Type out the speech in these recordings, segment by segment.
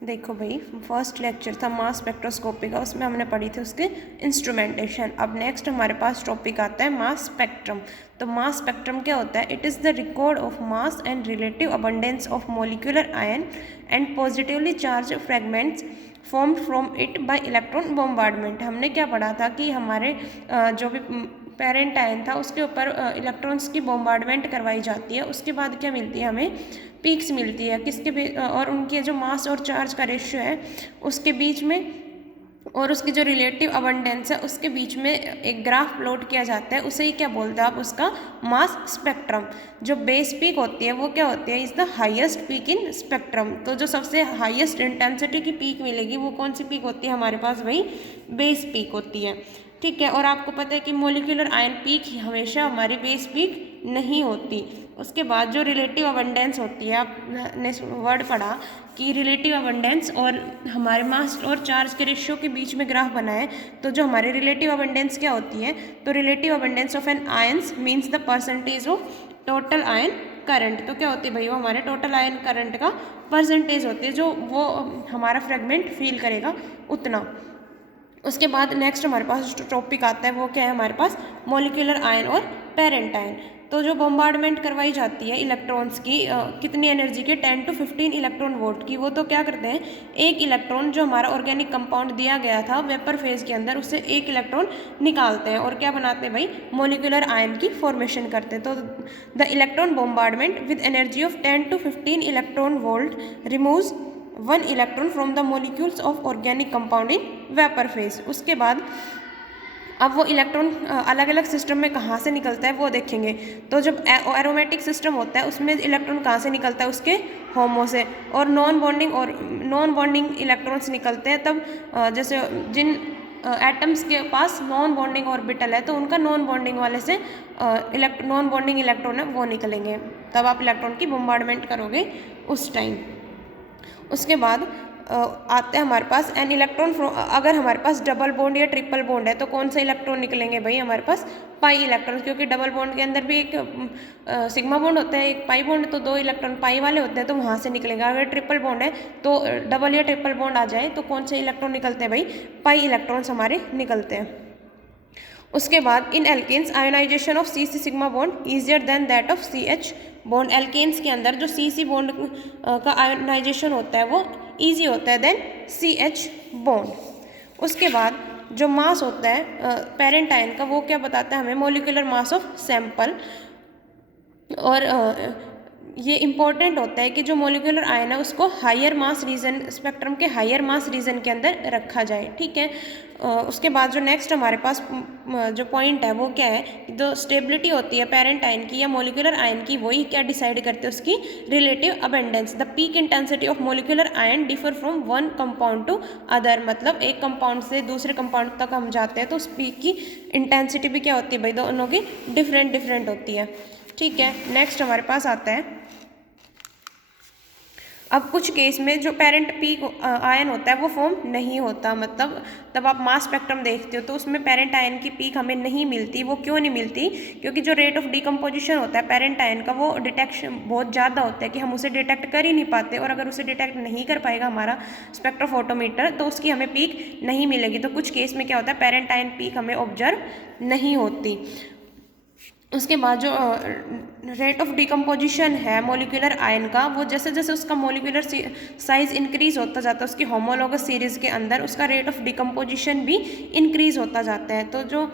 देखो भाई, first lecture था मास स्पेक्ट्रोस्कोपी का, उसमें हमने पढ़ी थी उसके इंस्ट्रूमेंटेशन। अब नेक्स्ट हमारे पास टॉपिक आता है मास स्पेक्ट्रम। तो मास स्पेक्ट्रम क्या होता है? It is the record of mass and relative abundance of molecular ion and positively charge fragments formed from it by electron bombardment. हमने क्या पढ़ा था कि हमारे जो भी पेरेंट आयन था उसके ऊपर इलेक्ट्रॉन्स की बॉम्बार्डमेंट करवाई जाती है, उसके बाद क्या मिलती है हमें? पीक्स मिलती है किसके और उनके जो मास और चार्ज का रेशियो है उसके बीच में, और उसकी जो रिलेटिव अबंडेंस है उसके बीच में एक ग्राफ प्लॉट किया जाता है। उसे ही क्या बोलते हैं आप? उसका मास स्पेक्ट्रम। जो बेस पीक होती है वो क्या होती है? Is the highest peak in spectrum. तो जो सबसे हाईएस्ट इंटेंसिटी की पीक मिलेगी वो कौन सी पीक होती है हमारे पास? वही बेस पीक होती है। ठीक है, और आपको पता है कि मोलिकुलर आयन पीक हमेशा हमारी बेस पीक नहीं होती। उसके बाद जो रिलेटिव अबंडेंस होती है, आपने वर्ड पढ़ा कि रिलेटिव अबंडेंस और हमारे मास और चार्ज के रेशियो के बीच में ग्राफ बना है। तो जो हमारी रिलेटिव अबंडेंस क्या होती है? तो relative abundance of an ions means the percentage of total ion current. तो क्या होती है भाई? वो हमारे टोटल आयन करंट का परसेंटेज होती है, जो वो हमारा फ्रेगमेंट फील करेगा उतना। उसके बाद नेक्स्ट हमारे पास जो टॉपिक आता है वो क्या है हमारे पास? मॉलिक्यूलर आयन और पेरेंट आयन। तो जो बम्बार्डमेंट करवाई जाती है इलेक्ट्रॉन्स की कितनी एनर्जी के? 10 to 15 इलेक्ट्रॉन वोल्ट की। वो तो क्या करते हैं, एक इलेक्ट्रॉन जो हमारा ऑर्गेनिक कंपाउंड दिया गया था वेपर फेज के अंदर, उससे एक इलेक्ट्रॉन निकालते हैं और क्या बनाते हैं भाई? मॉलिक्यूलर आयन की फॉर्मेशन करते हैं। तो the electron bombardment with energy of 10 to 15 electron volt removes 1 electron from the molecules of organic compound in vapour phase. उसके बाद अब वो इलेक्ट्रॉन अलग अलग सिस्टम में कहाँ से निकलता है वो देखेंगे। तो जब एरोमेटिक सिस्टम होता है उसमें इलेक्ट्रॉन कहाँ से निकलता है? उसके होमो से। और नॉन बॉन्डिंग इलेक्ट्रॉन्स निकलते हैं तब जैसे जिन एटम्स के पास नॉन बॉन्डिंग ऑर्बिटल है तो उनका नॉन बॉन्डिंग वाले से नॉन बॉन्डिंग इलेक्ट्रॉन है वो निकलेंगे, तब आप इलेक्ट्रॉन की बम्बार्डमेंट करोगे उस टाइम। उसके बाद आते हैं हमारे पास एन इलेक्ट्रॉन अगर हमारे पास डबल बॉन्ड या ट्रिपल बॉन्ड है तो कौन सा इलेक्ट्रॉन निकलेंगे भाई? हमारे पास पाई इलेक्ट्रॉन, क्योंकि डबल बॉन्ड के अंदर भी एक सिग्मा बॉन्ड होता है, एक पाई बॉन्ड, तो 2 इलेक्ट्रॉन पाई वाले होते हैं तो वहाँ से निकलेगा। अगर ट्रिपल बॉन्ड है तो डबल या ट्रिपल बॉन्ड आ जाए तो कौन से इलेक्ट्रॉन निकलते हैं भाई? पाई इलेक्ट्रॉन्स हमारे निकलते हैं। उसके बाद in alkanes ionization of C C sigma bond easier than that of C H bond. Alkanes के अंदर जो सी सी बॉन्ड का आयोनाइजेशन होता है वो ईजी होता है देन सी एच बॉन्ड। उसके बाद जो मास होता है पेरेंट आयन का वो क्या बताता है हमें? Molecular mass of sample. और ये इम्पॉर्टेंट होता है कि जो मोलिकुलर आयन है उसको हायर मास रीजन, स्पेक्ट्रम के हायर मास रीजन के अंदर रखा जाए। ठीक है, उसके बाद जो नेक्स्ट हमारे पास जो पॉइंट है वो क्या है? जो स्टेबिलिटी होती है पेरेंट आयन की या मोलिकुलर आयन की, वही क्या डिसाइड करते हैं? उसकी relative abundance. The peak intensity of molecular ion differ from one compound to other. मतलब एक कंपाउंड से दूसरे कंपाउंड तक हम जाते हैं तो उस पीक की इंटेंसिटी भी क्या होती है भाई? दोनों की डिफरेंट होती है। ठीक है, नेक्स्ट हमारे पास आता है अब कुछ केस में जो पेरेंट पीक आयन होता है वो फॉर्म नहीं होता। मतलब तब आप मास स्पेक्ट्रम देखते हो तो उसमें पेरेंट आयन की पीक हमें नहीं मिलती। वो क्यों नहीं मिलती? क्योंकि जो रेट ऑफ डिकम्पोजिशन होता है पेरेंट आयन का वो डिटेक्शन बहुत ज़्यादा होता है कि हम उसे डिटेक्ट कर ही नहीं पाते, और अगर उसे डिटेक्ट नहीं कर पाएगा हमारा स्पेक्ट्रोफोटोमीटर तो उसकी हमें पीक नहीं मिलेगी। तो कुछ केस में क्या होता है? पेरेंट आयन पीक हमें ऑब्जर्व नहीं होती। उसके बाद जो रेट ऑफ डिकम्पोजिशन है मोलिकुलर आयन का, वो जैसे जैसे उसका मोलिकुलर साइज इंक्रीज होता जाता है उसकी होमोलॉगस सीरीज के अंदर, उसका रेट ऑफ डिकम्पोजिशन भी इंक्रीज होता जाता है। तो जो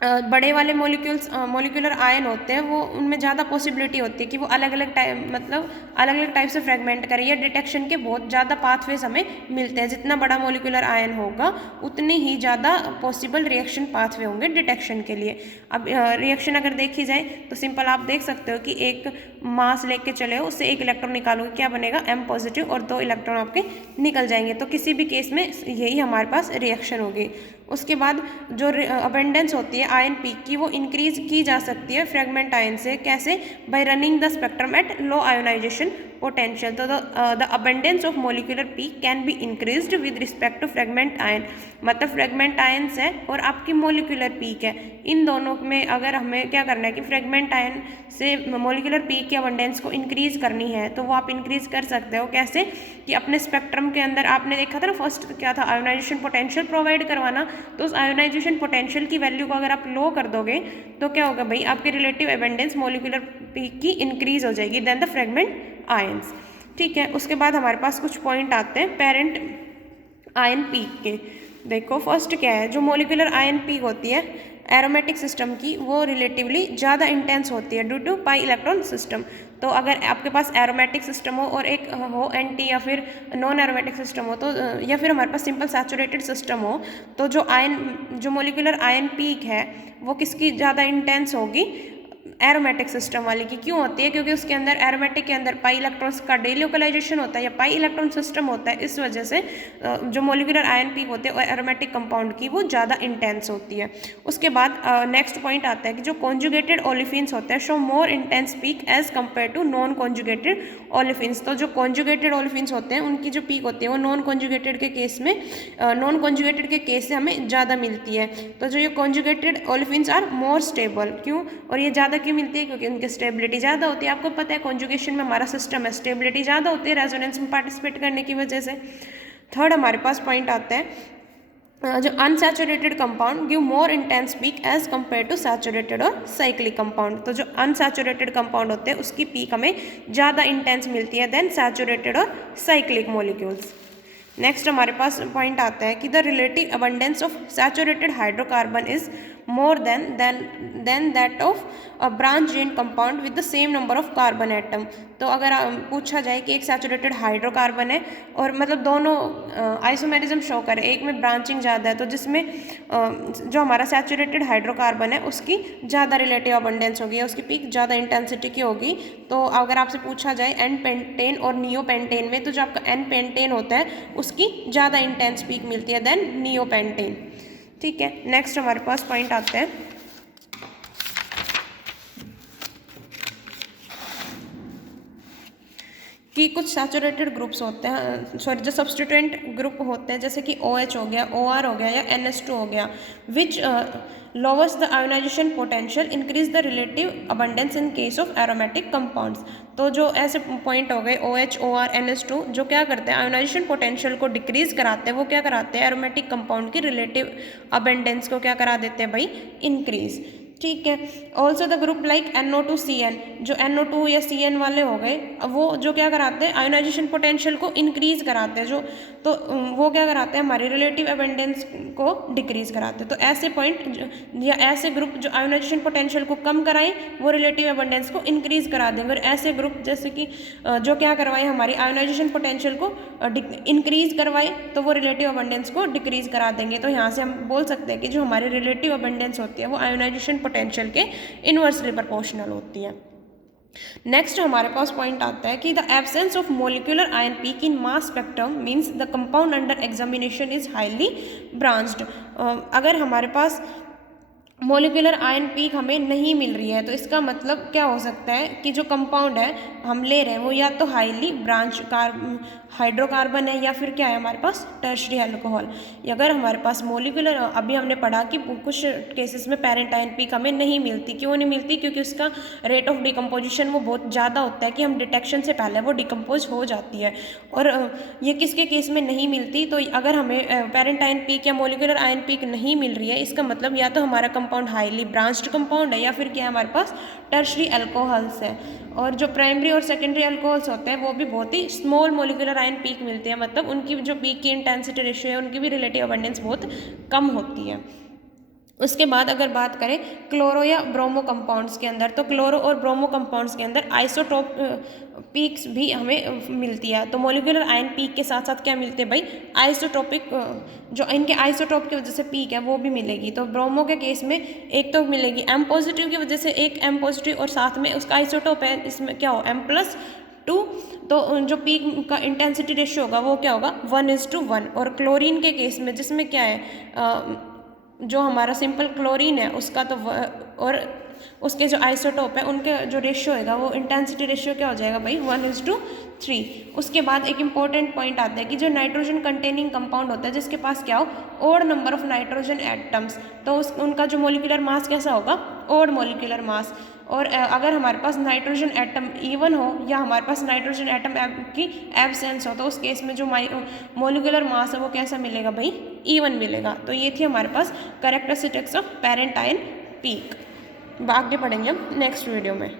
बड़े वाले मोलिकुलर आयन होते हैं वो उनमें ज़्यादा पॉसिबिलिटी होती है कि वो अलग अलग टाइप से फ्रेगमेंट करें, या डिटेक्शन के बहुत ज़्यादा पाथवेज हमें मिलते हैं। जितना बड़ा मोलिकुलर आयन होगा उतनी ही ज़्यादा पॉसिबल रिएक्शन पाथवे होंगे डिटेक्शन के लिए। अब रिएक्शन अगर देखी जाए तो सिंपल आप देख सकते हो कि एक मास लेके चले हो, उससे एक इलेक्ट्रॉन निकालोगे, क्या बनेगा? M पॉजिटिव, और 2 इलेक्ट्रॉन आपके निकल जाएंगे। तो किसी भी केस में यही हमारे पास रिएक्शन होगी। उसके बाद जो अबेंडेंस होती है आयन पीक की वो इंक्रीज की जा सकती है फ्रेगमेंट आयन से। कैसे? By running the spectrum at low ionization potential. तो the abundance of molecular peak can be increased with respect to fragment ion, मतलब फ्रेगमेंट आयन्स है और आपकी मोलिकुलर पीक है, इन दोनों में अगर हमें क्या करना है कि फ्रेगमेंट आयन से मोलिकुलर पीक की अबंडेंस को इंक्रीज करनी है तो वो आप इंक्रीज कर सकते हो। कैसे कि अपने स्पेक्ट्रम के अंदर आपने देखा था ना फर्स्ट क्या था, आयोनाइजेशन पोटेंशियल प्रोवाइड करवाना, तो उस आयोनाइजेशन पोटेंशियल की वैल्यू को अगर आप लो कर दोगे तो क्या होगा भाई, आपके रिलेटिव अबंडेंस मोलिकुलर पीक की इंक्रीज हो जाएगी देन द फ्रेगमेंट आयंस। ठीक है, उसके बाद हमारे पास कुछ पॉइंट आते हैं पेरेंट आयन पीक के। देखो फर्स्ट क्या है, जो मोलिकुलर आयन पीक होती है एरोमेटिक सिस्टम की, वो रिलेटिवली ज़्यादा इंटेंस होती है due to pi electron system. तो अगर आपके पास एरोमेटिक सिस्टम हो और एक हो एंटी या फिर नॉन एरोमेटिक सिस्टम हो, तो या फिर हमारे पास सिंपल सैचुरेटेड सिस्टम हो, तो जो मोलिकुलर आयन पीक है वो किसकी ज़्यादा इंटेंस होगी, एरोमेटिक सिस्टम वाली की। क्यों होती है, क्योंकि उसके अंदर एरोमेटिक के अंदर पाई इलेक्ट्रॉन्स का डिलोकलाइजेशन होता है या पाई इलेक्ट्रॉन सिस्टम होता है, इस वजह से जो मोलिकुलर आयन पीक होते हैं और एरोमेटिक कंपाउंड की वो ज़्यादा इंटेंस होती है। उसके बाद नेक्स्ट पॉइंट आता है कि जो कॉन्जुगेटेड ओलिफिन्स होते हैं show more intense peak as compare to non conjugated olefins. तो जो कॉन्जुगेटेड ओलिफिन्स होते हैं उनकी जो पीक होती है वो नॉन कॉन्जुगेटेड के केस से हमें ज़्यादा मिलती है। तो जो ये conjugated olefins are more stable, क्यों और ये ज़्यादा क्यों मिलती है, क्योंकि उनकी स्टेबिलिटी ज़्यादा होती है। आपको पता है कॉन्जुगेशन में हमारा सिस्टम है, स्टेबिलिटी ज़्यादा होती है रेजोनेंस में पार्टिसिपेट करने की वजह से। थर्ड हमारे पास पॉइंट आता है जो unsaturated compound give more intense peak as compare to saturated और साइक्लिक कंपाउंड। तो जो अनसैचुरेटेड कंपाउंड होते हैं उसकी पीक हमें ज़्यादा इंटेंस मिलती है देन सैचुरेटेड और साइक्लिक मॉलिक्यूल्स। नेक्स्ट हमारे पास पॉइंट आता है कि the relative abundance of saturated hydrocarbon is more than that of a branch chain compound with the same number of carbon atom. तो अगर पूछा जाए कि एक सैचुरेटेड हाइड्रोकार्बन है और मतलब दोनों आइसोमेरिज्म शो करे, एक में ब्रांचिंग ज़्यादा है, तो जिसमें जो हमारा सैचुरेटेड हाइड्रोकार्बन है उसकी ज़्यादा रिलेटिव अबंडेंस होगी, उसकी पीक ज़्यादा इंटेंसिटी की होगी। तो अगर आपसे पूछा जाए एन पेंटेन और नियो पेंटेन में, तो जो आपका एन पेंटेन होता है उसकी ज़्यादा इंटेंस पीक मिलती है देन नियो पेंटेन। ठीक है, नेक्स्ट हमारे पास पॉइंट आते हैं कि कुछ सैचुरेटेड ग्रुप्स होते हैं, सॉरी जो सब्स्टिट्यूएंट ग्रुप होते हैं जैसे कि OH हो गया, OR हो गया या NH2 हो गया, which lowers the ionization potential increase the relative abundance in case of aromatic compounds. तो जो ऐसे पॉइंट हो गए OH, OR, NH2 जो क्या करते हैं, आयोनाइजेशन पोटेंशियल को डिक्रीज कराते हैं, वो क्या कराते हैं, एरोमेटिक कंपाउंड की रिलेटिव अबंडेंस को क्या करा देते हैं भाई, इंक्रीज। ठीक है, also the group like NO2CN, जो NO2 या CN वाले हो गए, वो जो क्या कराते हैं, आयोनाइजेशन पोटेंशियल को इंक्रीज कराते हैं, जो तो वो क्या कराते हैं, हमारी रिलेटिव अबंडेंस को डिक्रीज कराते हैं। तो ऐसे पॉइंट या ऐसे ग्रुप जो आयोनाइजेशन पोटेंशियल को कम कराएं वो रिलेटिव अबंडेंस को इंक्रीज करा देंगे, और ऐसे ग्रुप जैसे कि जो क्या करवाएं, हमारी आयोनाइजेशन पोटेंशियल को इंक्रीज करवाएं तो वो रिलेटिव अबंडेंस को डिक्रीज करा देंगे। तो यहाँ से हम बोल सकते हैं कि जो हमारी रिलेटिव अबंडेंस होती है वो आयोनाइजेशन पोटेंशियल के इनवर्सली प्रोपोर्शनल होती है। नेक्स्ट हमारे पास पॉइंट आता है कि the absence of molecular ion peak in mass spectrum means the compound under examination is highly branched. अगर हमारे पास मोलिकुलर आयन पीक हमें नहीं मिल रही है तो इसका मतलब क्या हो सकता है कि जो कंपाउंड है हम ले रहे हैं वो या तो हाईली ब्रांच हाइड्रोकार्बन है या फिर क्या है हमारे पास टर्शरी अल्कोहल। अगर हमारे पास मोलिकुलर, अभी हमने पढ़ा कि कुछ केसेस में पेरेंट आयन पीक हमें नहीं मिलती, क्यों नहीं मिलती, क्योंकि उसका रेट ऑफ डिकम्पोजिशन वो बहुत ज़्यादा होता है कि हम डिटेक्शन से पहले वो डिकम्पोज हो जाती है। और ये किसके केस में नहीं मिलती, तो अगर हमें पेरेंट आयन पीक या मोलिकुलर आयन पीक नहीं मिल रही है, इसका मतलब या तो हमारा कंपाउंड हाईली ब्रांच्ड कंपाउंड है या फिर क्या है हमारे पास टर्शरी अल्कोहल्स है। और जो प्राइमरी और सेकेंडरी अल्कोहल्स होते हैं वो भी बहुत ही स्मॉल मोलिकुलर आयन पीक मिलते हैं, मतलब उनकी जो पीक की इंटेंसिटी रेशियो है उनकी भी रिलेटिव अबंडेंस बहुत कम होती है। उसके बाद अगर बात करें क्लोरो या ब्रोमो कंपाउंड्स के अंदर, तो क्लोरो और ब्रोमो कंपाउंड्स के अंदर आइसोटोप पीक्स भी हमें मिलती है। तो मोलिकुलर आयन पीक के साथ साथ क्या मिलते हैं भाई, आइसोटोपिक जो इनके आइसोटोप की वजह से पीक है वो भी मिलेगी। तो ब्रोमो के केस में एक तो मिलेगी M पॉजिटिव की वजह से एक M पॉजिटिव और साथ में उसका आइसोटोप है, इसमें क्या हो M+2, तो जो पीक का इंटेंसिटी रेशियो होगा वो क्या होगा 1:1। और क्लोरीन के केस में जिसमें क्या है जो हमारा सिंपल क्लोरीन है उसका तो और उसके जो आइसोटोप है उनके जो रेशियो होगा वो इंटेंसिटी रेशियो क्या हो जाएगा भाई 1:3। उसके बाद एक इंपॉर्टेंट पॉइंट आता है कि जो नाइट्रोजन कंटेनिंग कंपाउंड होता है जिसके पास क्या हो odd number of nitrogen atoms, तो उनका जो मोलिकुलर मास कैसा होगा ओड मोलिकुलर मास। और अगर हमारे पास नाइट्रोजन एटम इवन हो या हमारे पास नाइट्रोजन एटम की एब्सेंस हो तो उस केस में जो मोलिकुलर मास है वो कैसा मिलेगा भाई इवन मिलेगा। तो ये थी हमारे पास कैरेक्टरिस्टिक्स ऑफ पेरेंटाइन पीक। आगे पढ़ेंगे हम नेक्स्ट वीडियो में।